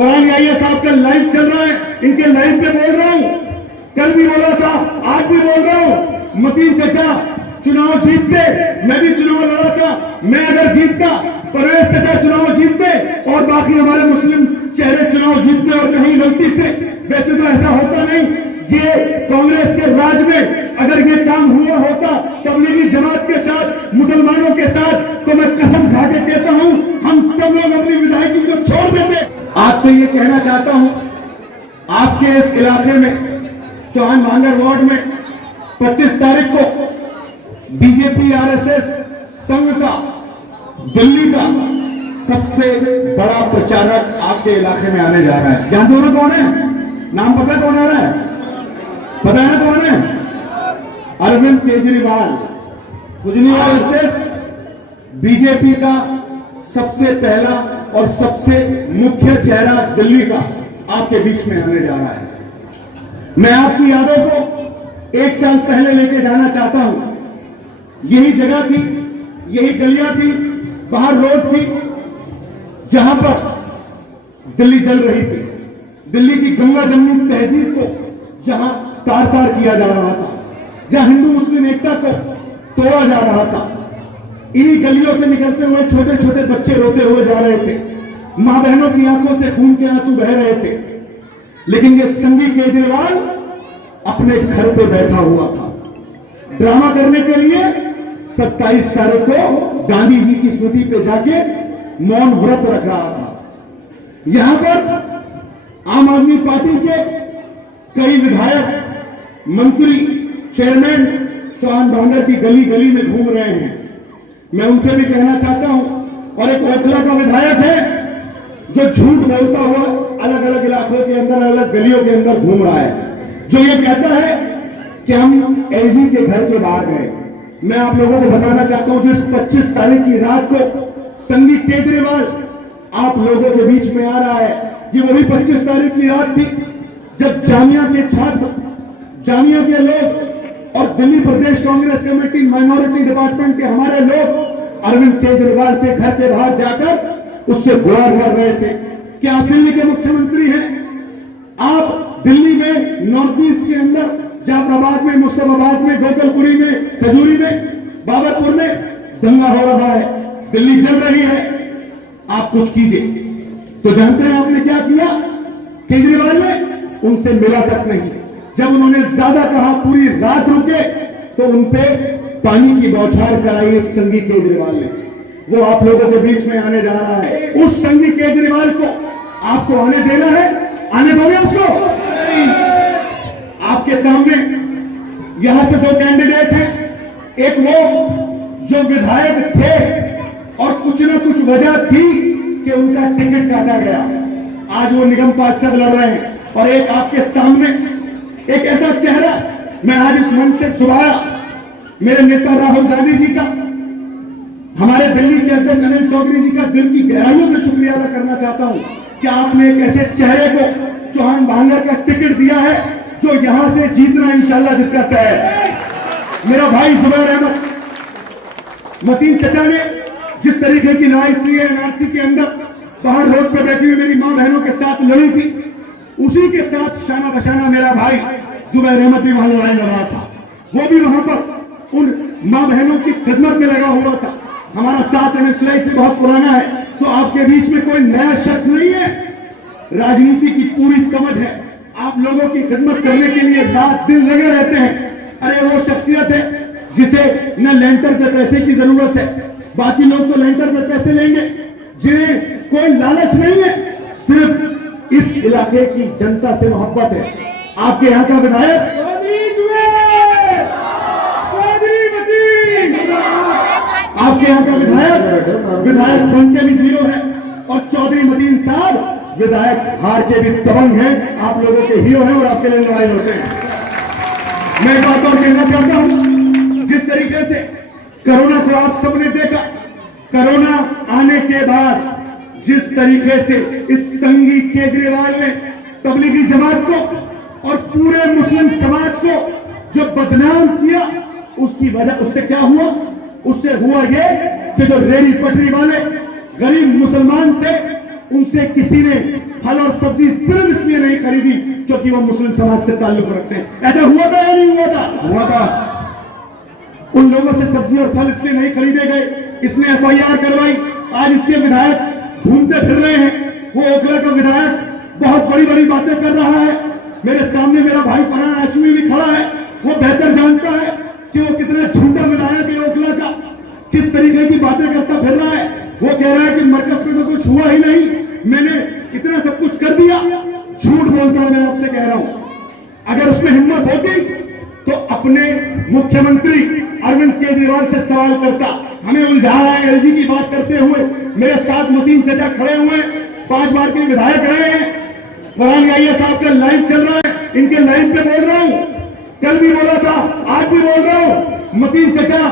फरहान याहिया साहब का लाइव चल रहा है, इनके लाइव पे बोल रहा हूं, कल भी बोला था, आज भी बोल रहा हूं। मतीन चचा चुनाव जीतते, मैं भी चुनाव लड़ा था, मैं अगर जीतता, परवेज चचा चुनाव जीतते और बाकी हमारे मुस्लिम चेहरे चुनाव जीतते और कहीं गलती से, वैसे तो ऐसा होता नहीं, ये कांग्रेस के राज में अगर ये काम हुआ होता तबलीगी जमात के साथ, मुसलमानों के साथ, तो मैं कसम खा के कहता हूं हम सब लोग अपनी विधायकी को छोड़ देते। आपसे ये कहना चाहता हूं, आपके इस इलाके में चौहान भांगर वार्ड में 25 तारीख को बीजेपी आरएसएस संघ का दिल्ली का सबसे बड़ा प्रचारक आपके इलाके में आने जा रहा है। जानते हो ना कौन है? नाम पता है कौन आ रहा है? पता है ना कौन है? अरविंद केजरीवाल। गुजनी आरएसएस बीजेपी का सबसे पहला और सबसे मुख्य चेहरा दिल्ली का आपके बीच में आने जा रहा है। मैं आपकी यादों को 1 साल पहले लेके जाना चाहता हूं। यही जगह थी, यही गलियां थी, बाहर रोड थी, जहां पर दिल्ली जल रही थी। दिल्ली की गंगा जमनी तहजीब को जहां तार तार किया जा रहा था, जहां हिंदू मुस्लिम एकता को तोड़ा जा रहा था, इन्हीं गलियों से निकलते हुए छोटे छोटे बच्चे रोते हुए जा रहे थे, मां बहनों की आंखों से खून के आंसू बह रहे थे। लेकिन ये संघी केजरीवाल अपने घर पे बैठा हुआ था, ड्रामा करने के लिए 27 तारीख को गांधी जी की स्मृति पे जाके मौन व्रत रख रहा था। यहां पर आम आदमी पार्टी के कई विधायक, मंत्री, चेयरमैन चौहान भांगर की गली गली में घूम रहे हैं। मैं उनसे भी कहना चाहता हूं, और एक ओखला का विधायक है जो झूठ बोलता हुआ अलग अलग इलाकों के अंदर, अलग गलियों के अंदर घूम रहा है, जो ये कहता है कि हम एलजी के घर के बाहर गए। मैं आप लोगों को बताना चाहता हूं, जिस 25 तारीख की रात को संघी केजरीवाल आप लोगों के बीच में आ रहा है, ये वही 25 तारीख की रात थी जब जामिया के छात्र, जामिया के लोग और दिल्ली प्रदेश कांग्रेस कमेटी माइनॉरिटी डिपार्टमेंट के हमारे लोग अरविंद केजरीवाल के घर के बाहर जाकर उससे गुहार कर रहे थे कि आप दिल्ली के मुख्यमंत्री हैं, आप दिल्ली में नॉर्थ ईस्ट के अंदर जाफराबाद में, मुस्तफाबाद में, गोकुलपुरी में, खजूरी में, बाबरपुर में दंगा हो रहा है, दिल्ली जल रही है, आप कुछ कीजिए। तो जानते हैं आपने क्या किया? केजरीवाल ने उनसे मिला तक नहीं। जब उन्होंने ज्यादा कहा, पूरी रात रुके, तो उनपे पानी की बौछार कराई इस संघी केजरीवाल ने। वो आप लोगों के बीच में आने जा रहा है। उस संघी केजरीवाल को आपको आने देना है? आने दोगे उसको? आपके सामने यहां से 2 कैंडिडेट हैं, एक वो जो विधायक थे और कुछ ना कुछ वजह थी कि उनका टिकट काटा गया, आज वो निगम पार्षद लड़ रहे हैं, और एक आपके सामने एक ऐसा चेहरा, मैं आज इस मंच से दोबारा मेरे नेता राहुल गांधी जी का, हमारे दिल्ली के अध्यक्ष अनिल चौधरी जी का दिल की गहराइयों से शुक्रिया अदा करना चाहता हूं कि आपने एक ऐसे चेहरे को चौहान भांगर का टिकट दिया है जो यहां से जीतना इंशाल्लाह जिसका तय है। मेरा भाई जुबैर अहमद, मतीन चचा ने जिस तरीके की लड़ाई सीए एनआरसी के अंदर बाहर रोड पर बैठी हुई मेरी मां बहनों के साथ लड़ी थी, उसी के साथ शाना बशाना मेरा भाई जुबैर अहमद भी वहां लड़ाई लड़ रहा था। वो भी वहां पर उन मां बहनों की खिदमत में लगा हुआ था। हमारा साथ एनएसयूआई से बहुत पुराना है, तो आपके बीच में कोई नया शख्स नहीं है, राजनीति की पूरी समझ है, आप लोगों की खिदमत करने के लिए रात दिन लगे रहते हैं। अरे वो शख्सियत है जिसे न लेंटर पे पैसे की जरूरत है, बाकी लोग तो लेंटर पे पैसे लेंगे, जिन्हें कोई लालच नहीं है, सिर्फ इस इलाके की जनता से मोहब्बत है। आपके यहाँ का विधायक आपके यहाँ का विधायक बन के भी 0 है, और चौधरी मतीन साहब विधायक हार के भी दबंग हैं, आप लोगों के हीरो हैं और आपके लिए लड़ाई लड़ते हैं। मैं एक बात और कहना चाहता हूं, जिस तरीके से कोरोना को आप सबने देखा, कोरोना आने के बाद जिस तरीके से इस संघी केजरीवाल ने तबलीगी जमात को और पूरे मुस्लिम समाज को जो बदनाम किया, उसकी वजह, उससे क्या हुआ? उससे हुआ ये कि जो रेडी पटरी वाले गरीब मुसलमान थे, उनसे किसी ने फल और सब्जी सिर्फ इसलिए नहीं खरीदी क्योंकि वो मुस्लिम समाज से ताल्लुक रखते हैं। ऐसा हुआ था या नहीं हुआ था? हुआ था। उन लोगों से सब्जी और फल इसलिए नहीं खरीदे गए, इसने FIR करवाई। आज इसके विधायक घूमते फिर रहे हैं। वो ओखला का विधायक बहुत बड़ी बड़ी बातें कर रहा है। मेरे सामने मेरा भाई फरहान हाशमी भी खड़ा है। वो बेहतर जानता है कि वो कितना झूठा विधायक है ओखला का, किस तरीके की बातें करता फिर रहा है। वो कह रहा है कि मरकज में तो कुछ हुआ ही नहीं, मैंने इतना सब कुछ कर दिया। झूठ बोलता है। मैं आपसे कह रहा हूं, अगर उसमें हिम्मत होती तो अपने मुख्यमंत्री अरविंद केजरीवाल से सवाल करता। हमें उलझा रहा है LG की बात करते हुए। मेरे साथ मतीन चचा खड़े हुए, 5 बार के विधायक रहे हैं। फरहान याहिया साहब का लाइव चल रहा है, इनके लाइव पे बोल रहा हूं। कल भी बोला था, आज भी बोल रहा हूं। मतीन चचा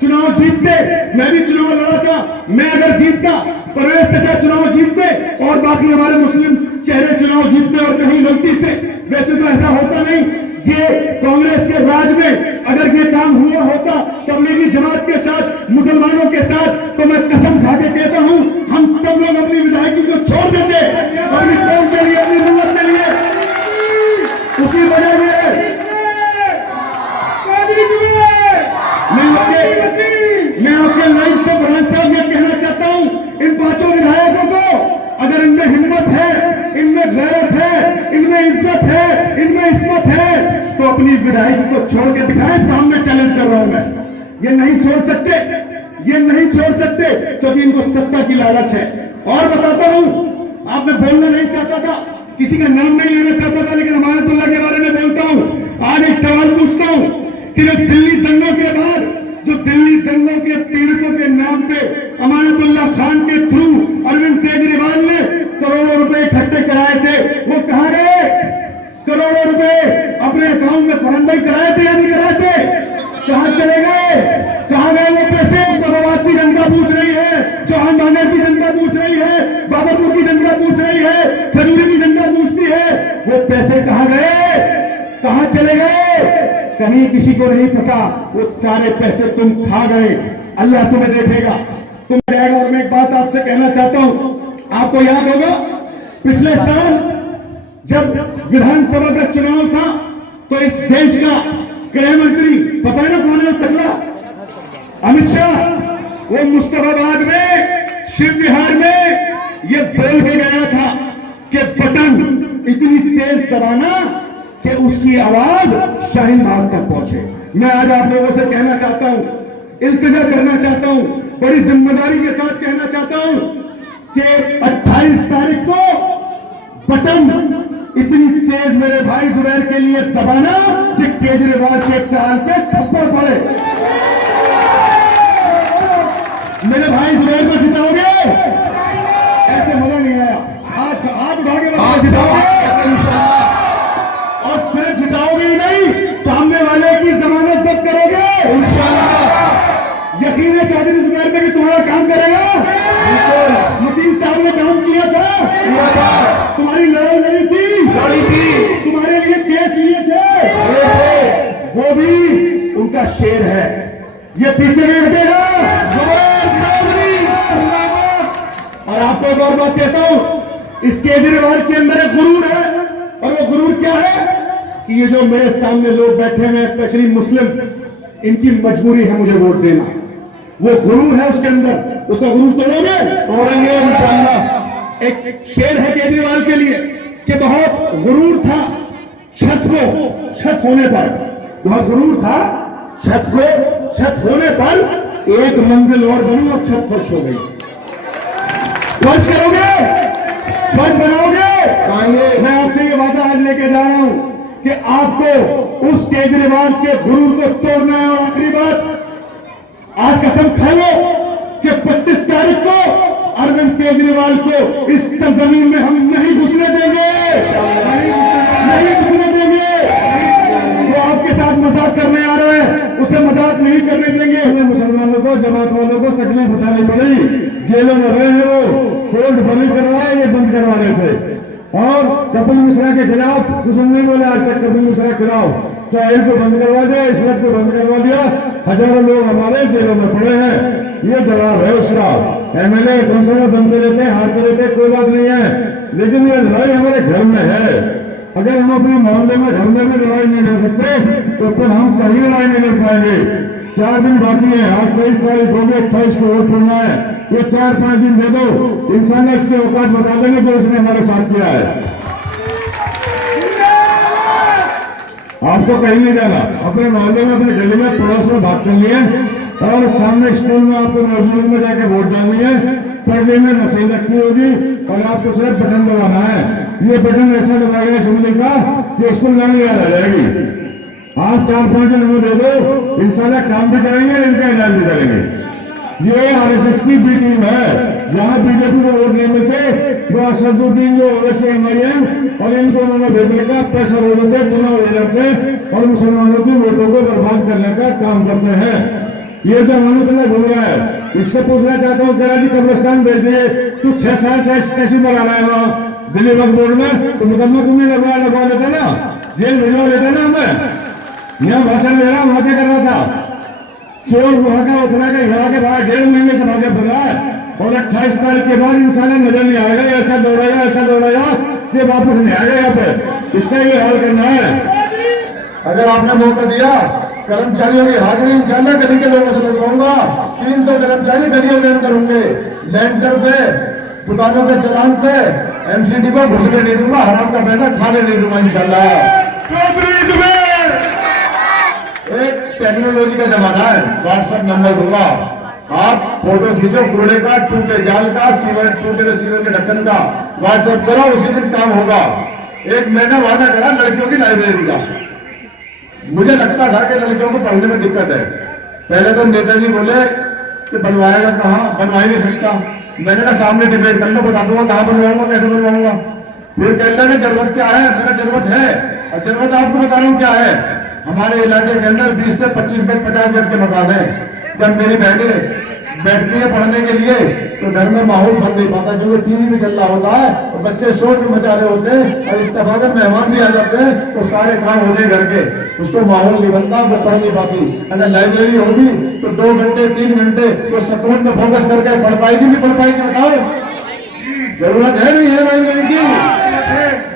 चुनाव जीतते, मैं भी चुनाव लड़ा था। मैं अगर जीतता, परवेज चचा चुनाव जीतते और बाकी हमारे मुस्लिम चेहरे चुनाव जीतते और कहीं गलती से। वैसे तो ऐसा होता नहीं। ये कांग्रेस के राज में अगर ये काम हुआ होता तबलीगी जमात के साथ, मुसलमानों के साथ, तो मैं कसम खा के कहता हूं हम सब लोग अपनी विधायकी को छोड़ देते अपनी कौम के लिए, अपनी मिल्लत के लिए। उसी वजह से मैं आपके लाइव से फरहान साहब ये कहना चाहता हूं, इन 5 विधायकों को, अगर इनमें हिम्मत है, इनमें गैरत है, इनमें इज्जत है, इनमें इस्मत है, तो अपनी विधायकी को छोड़ के दिखाएं। सामने चैलेंज कर रहा हूं मैं। ये नहीं छोड़ सकते, ये नहीं छोड़ सकते क्योंकि इनको सत्ता की लालच है। और बताता हूं, आप मैं बोलना नहीं चाहता था, किसी का नाम नहीं लेना चाहता था, लेकिन अमानतुल्लाह के बारे में बोलता हूं। आज एक सवाल पूछता हूं कि जो दिल्ली दंगों के बाद, जो दिल्ली दंगों के पीड़ितों के नाम पे अमानतुल्लाह खान के थ्रू अरविंद केजरीवाल ने करोड़ों रुपए इकट्ठे कराए थे, वो कहां गए? करोड़ों रुपए अपने अकाउंट में फरहान भाई कराए थे या नहीं कराए थे? कहां चले गए? कहां गए वो पैसे? इस्लामाबाद की जनता पूछ रही है, चौहान बानेर की जनता पूछ रही है, बाबरपुर की जनता पूछ रही है, खजूरी की जनता पूछती है, वो पैसे कहां गए? कहां चले गए? कहीं किसी को नहीं पता। वो सारे पैसे तुम खा गए, अल्लाह तुम्हें देखेगा, तुम जाएगा। और मैं एक बात आपसे कहना चाहता हूं, आपको याद होगा पिछले साल जब विधानसभा का चुनाव था तो इस देश का गृह मंत्री, पता है ना कौन है? तगड़ा अमित शाह। वो मुस्तफाबाद में, शिव विहार में ये बोल के गया था कि बटन इतनी तेज दबाना कि उसकी आवाज शाहीन बाग तक पहुंचे। मैं आज आप लोगों से कहना चाहता हूं, इल्तिजा करना चाहता हूं, बड़ी जिम्मेदारी के साथ कहना चाहता हूं कि 28 तारीख को बटन इतनी तेज मेरे भाई जुबैर के लिए दबाना कि केजरीवाल के कान पे थप्पड़ पड़े। मेरे भाई जुबैर को जिताओगे? ऐसे मजा नहीं आया। हाथ उठा के जिताओगे? और सिर्फ जिताओगे ही नहीं, सामने वाले की जमानत जब्त करोगे इंशाअल्लाह। यकीन है चौधरी जुबैर में कि तुम्हारा काम करेगा। मतीन साहब ने काम किया था, तुम्हारी लड़ाई लड़ी थी, तुम्हारे लिए केस लिए थे, वो भी उनका शेर है। ये पीछे नहीं हटेगा। और आपको एक और बात कहता हूं, इस केजरीवाल के अंदर एक गुरूर है, और वो गुरूर क्या है कि ये जो मेरे सामने लोग बैठे हैं, स्पेशली मुस्लिम, इनकी मजबूरी है मुझे वोट देना। वो गुरूर है उसके अंदर, उसका गुरूर तोड़ोगे? तोड़ेंगे इंशाअल्लाह। एक शेर है केजरीवाल के लिए कि बहुत गुरूर था छत होने पर, बहुत गुरूर था छत होने पर एक मंजिल और बनी और छत फर्श हो गई। फर्श करोगे? फर्श बनाओगे? मैं आपसे ये वादा आज लेके जा रहा हूं कि आपको उस केजरीवाल के गुरूर को तोड़ना है। और आखिरी बात, आज कसम खा लो कि 25 तारीख को अरविंद केजरीवाल को इस सरजमीन में हम नहीं घुसने देंगे, नहीं घुसने देंगे। वो आपके साथ मजाक करने आ रहे हैं, उसे मजाक नहीं करने देंगे। हमें मुसलमानों को, जमात वालों को तकलीफ उठानी पड़ी, जेलों में रहे हैं, वो कोर्ट बंद करवाया, ये बंद करवा रहे थे। और कपिल मिश्रा के खिलाफ कुछ नहीं बोले आज तक। कपिल मिश्रा के खिलाफ चाहे को बंद करवा दिया, इशरत को बंद करवा दिया, हजारों लोग हमारे जेलों में पड़े हैं। ये जवाब है उसका। एमएलए काउंसिलर बनते रहते, हारते रहते, कोई बात नहीं है, लेकिन ये लड़ाई हमारे घर में है। अगर हम अपने मोहल्ले में घर में भी लड़ाई नहीं कर सकते तो फिर हम कहीं लड़ाई नहीं कर पाएंगे। 4 दिन बाकी है, आज 23 तारीख हो गई, 28 को वोट पड़ना है। ये 4-5 दिन दे दो, इंसान इसके औकात बता देंगे जो उसने हमारे साथ किया है। आपको कहीं नहीं जाना, अपने मोहल्ले में, अपने गली में, पड़ोस में बात करनी है और सामने स्कूल में आपको मौजूद में जाके वोट डालनी है। पर्दे में मशीन रखी होगी और आपको सिर्फ बटन दबाना है। ये बटन ऐसा दबाएगा असेंबली का कि स्कूल जाने याद आ जाएगी। आप 4-5 दिन हमें दे दो, इंशाल्लाह काम भी करेंगे, इनका इलाज भी करेंगे। ये आरएसएस की बी टीम है, जहां बीजेपी को वोट नहीं मिलते वो असदुद्दीन जो ओवैसी एमआईएम और इनको उन्होंने भेज रखा, पैसा वो लेते, चुनाव ले जाते और मुसलमानों की वोटों को बर्बाद करने का काम करते हैं। ये जो मानो तुम्हें घूम रहा है, इससे पूछना चाहता हूँ, कह कब्रिस्तान भेज दिए, तू 6 साल से कैसी मरा रहा है वहाँ दिल्ली वक्त बोर्ड में, तो मुकदमा तुम्हें लगवा लेते ना, जेल भिजवा लेते ना हमें। यहाँ भाषण दे रहा, वहां क्या कर रहा था, चोर वहां का उतना के यहाँ के बाहर 1.5 महीने से भागे फिर रहा है और 28 तारीख के बाद इंसान नजर नहीं आएगा, ऐसा दौड़ेगा कि वापस नहीं आएगा यहाँ पे। इसका ये हाल करना है। अगर आपने मौका दिया, कर्मचारियों की हाजिरी इंशाल्लाह गली के लोगों से लगवाऊंगा। 300 कर्मचारी गलियों के अंदर होंगे, लैंटर पे, दुकानों के चलान पे, एमसीडी को घुसने नहीं दूंगा, हराम का पैसा खाने नहीं दूंगा इंशाल्लाह। एक टेक्नोलॉजी का जमाना है, व्हाट्सएप नंबर दूंगा, आप फोटो खींचो, कूड़े का, टूटे जाल का, सीमेंट टूटे सीमेंट के ढक्कन का, व्हाट्सएप करो, उसी दिन काम होगा। एक मैंने वादा करा लड़कियों की लाइब्रेरी का। मुझे लगता था कि लड़कियों को पढ़ने में दिक्कत है। पहले तो नेताजी बोले कि बनवाएगा कहाँ, बनवा ही नहीं सकता। मैंने कहा सामने डिबेट कर लो, बता दूंगा कहाँ बनवाऊंगा, कैसे बनवाऊंगा। फिर कहने लगे जरूरत क्या है, मैंने जरूरत है, और जरूरत आपको बता रहा हूँ क्या है। हमारे इलाके के अंदर 20 से 25 गज 50 गज के मकान है। जब मेरी बहनें बैठती है पढ़ने के लिए तो घर में माहौल बन नहीं पाता, क्योंकि टीवी भी चल रहा होता है और बच्चे शोर भी मचा रहे होते हैं और इत्तेफाकन मेहमान भी आ जाते हैं तो सारे काम होते हैं घर के, उसको माहौल नहीं बनता, वो पढ़ नहीं पाती। अगर लाइब्रेरी होगी तो 2 घंटे 3 घंटे तो सुकून में फोकस करके पढ़ पाएगी, नहीं पढ़ पाएगी बताओ? जरूरत है नहीं है लाइब्रेरी की?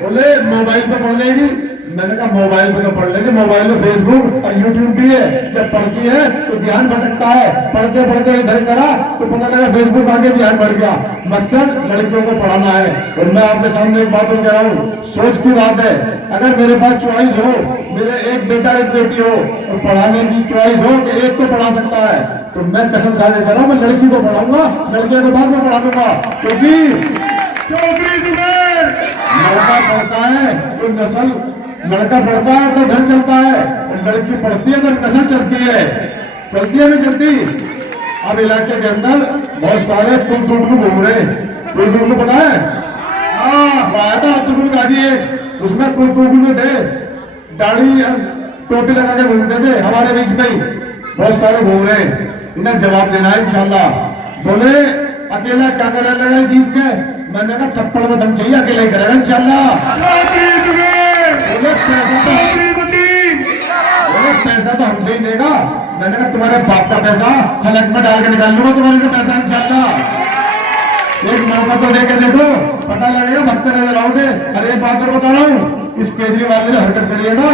बोले मोबाइल पे पढ़ लेगी। मैंने कहा मोबाइल पे तो पढ़ लेंगे, मोबाइल में फेसबुक और यूट्यूब भी है। जब पढ़ती है तो ध्यान भटकता है, पढ़ते पढ़ते इधर करा तो पता लगा फेसबुक आगे ध्यान बढ़ गया। मकसद लड़कियों को पढ़ाना है। और मैं आपके सामने एक बात कह रहा हूँ, सोच की बात है। अगर मेरे पास चॉइस हो, मेरे एक बेटा एक बेटी हो और पढ़ाने की चॉइस हो कि एक को पढ़ा सकता है, तो मैं कसम खा के कह रहा हूँ, मैं लड़की को पढ़ाऊंगा, लड़कियों को बाद में पढ़ा दूंगा। क्योंकि लड़का पढ़ता है तो नस्ल, लड़का पढ़ता है तो घर चलता है, और लड़की पढ़ती है तो नस्ल चलती है। चलती है नहीं चलती? अब इलाके के अंदर बहुत सारे कुलदुगलू घूम रहे हैं। कुलदुगलू पता है? आया था अब्दुल गाजी है, उसमें कुलदुगलू थे, दाढ़ी टोपी लगा के घूमते थे हमारे बीच में ही। बहुत सारे घूम रहे हैं, इन्हें जवाब देना है इंशाल्लाह। बोले अकेला क्या करे लगा जीत के? मैंने कहा थप्पड़ में दम चाहिए, अकेला ही करेगा इंशाल्लाह। पैसा तो हमसे ही देगा। मैंने कहा तुम्हारे बाप का पैसा हलक में डाल के निकाल लूंगा तुम्हारे से पैसा इंशाल्लाह। एक मौका तो देके देखो, पता लगेगा, भक्ते नजर आओगे। अरे एक बात और बता रहा हूँ, इस केजरीवाल ने जो हरकत करी है ना,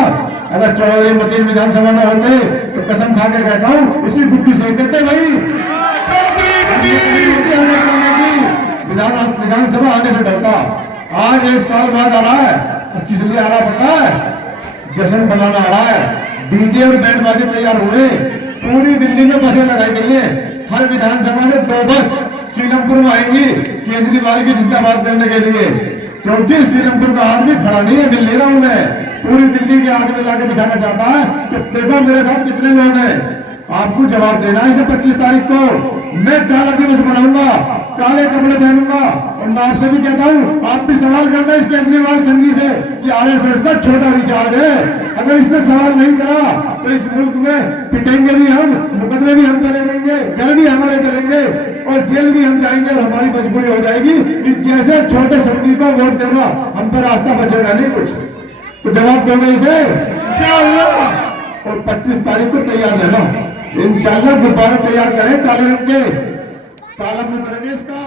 अगर चौधरी मतीन विधानसभा में होते तो कसम खा के कहता हूँ इसकी बुद्धि सही देते भाई। विधानसभा आने से डरता। आज 1 साल बाद आ रहा है, किस लिए आ रहा पता है? जश्न मनाना आ रहा है। डीजे और बैंड बाजे तैयार हुए, पूरी दिल्ली में बसें लगाई गई है। हर विधानसभा से 2 बस सीलमपुर में आएंगी केजरीवाल की जिंदाबाद करने के लिए, क्योंकि सीलमपुर का आदमी खड़ा नहीं है, मिल नहीं रहा उन्हें। पूरी दिल्ली के आदमी लाके दिखाना चाहता है कि देखो मेरे साथ कितने लोग हैं। आपको जवाब देना है इसे 25 तारीख को। मैं काला दिवस मनाऊंगा, काले कपड़े पहनूंगा, और मैं आपसे भी कहता हूँ आप भी सवाल करना इस केजरीवाल संघी से कि आरएसएस का छोटा रिचार्ज है। अगर इससे सवाल नहीं करा तो इस मुल्क में पिटेंगे भी हम, मुकदमे भी हम करेंगे, घर भी हमारे चलेंगे और जेल भी हम जाएंगे और हमारी मजबूरी हो जाएगी। जैसे छोटे संघी को वोट देना, हम पर रास्ता बचेगा नहीं कुछ। तो जवाब दोगे इसे इंशाअल्लाह। और 25 तारीख को तैयार रहना इंशाअल्लाह। गुब्बारे तैयार करें काले रंग के, तालाब में प्रवेश का